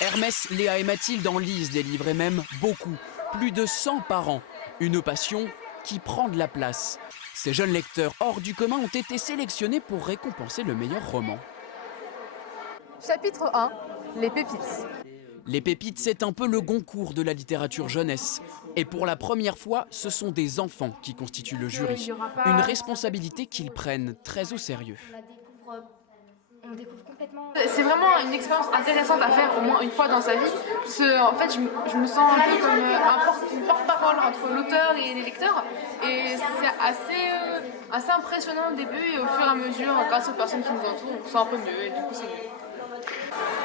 Hermès, Léa et Mathilde en lisent des livres et même beaucoup, plus de 100 par an. Une passion qui prend de la place. Ces jeunes lecteurs hors du commun ont été sélectionnés pour récompenser le meilleur roman. Chapitre 1, les pépites. Les pépites, c'est un peu le Goncourt de la littérature jeunesse. Et pour la première fois, ce sont des enfants qui constituent le jury. Une responsabilité qu'ils prennent très au sérieux. On découvre complètement. C'est vraiment une expérience intéressante à faire au moins une fois dans sa vie. Parce que, en fait, je me sens un peu comme une porte-parole entre l'auteur et les lecteurs. Et c'est assez impressionnant au début et au fur et à mesure, grâce aux personnes qui nous entourent, on se sent un peu mieux et du coup c'est mieux.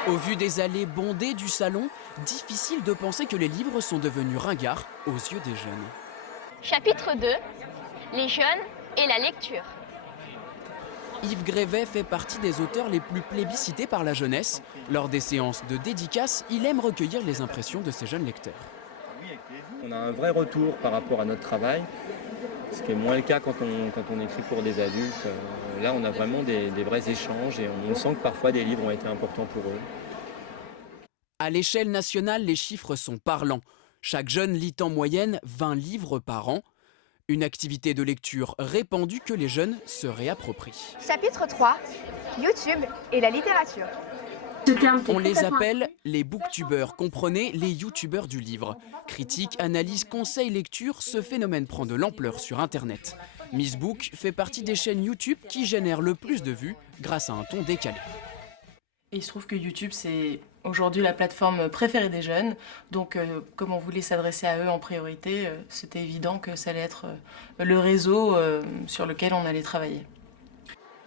Au vu des allées bondées du salon, difficile de penser que les livres sont devenus ringards aux yeux des jeunes. Chapitre 2, les jeunes et la lecture. Yves Grévet fait partie des auteurs les plus plébiscités par la jeunesse. Lors des séances de dédicaces, il aime recueillir les impressions de ses jeunes lecteurs. On a un vrai retour par rapport à notre travail, ce qui est moins le cas quand on écrit pour des adultes. Là, on a vraiment des vrais échanges et on sent que parfois des livres ont été importants pour eux. À l'échelle nationale, les chiffres sont parlants. Chaque jeune lit en moyenne 20 livres par an. Une activité de lecture répandue que les jeunes se réapproprient. Chapitre 3, YouTube et la littérature. On les appelle les booktubeurs, comprenez les youtubeurs du livre. Critiques, analyses, conseils, lecture, ce phénomène prend de l'ampleur sur Internet. Miss Book fait partie des chaînes YouTube qui génèrent le plus de vues grâce à un ton décalé. Et il se trouve que YouTube, c'est aujourd'hui la plateforme préférée des jeunes. Donc, comme on voulait s'adresser à eux en priorité, c'était évident que ça allait être le réseau sur lequel on allait travailler.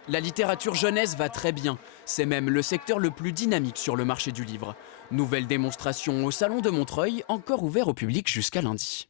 La littérature jeunesse va très bien. C'est même le secteur le plus dynamique sur le marché du livre. Nouvelle démonstration au Salon de Montreuil, encore ouvert au public jusqu'à lundi.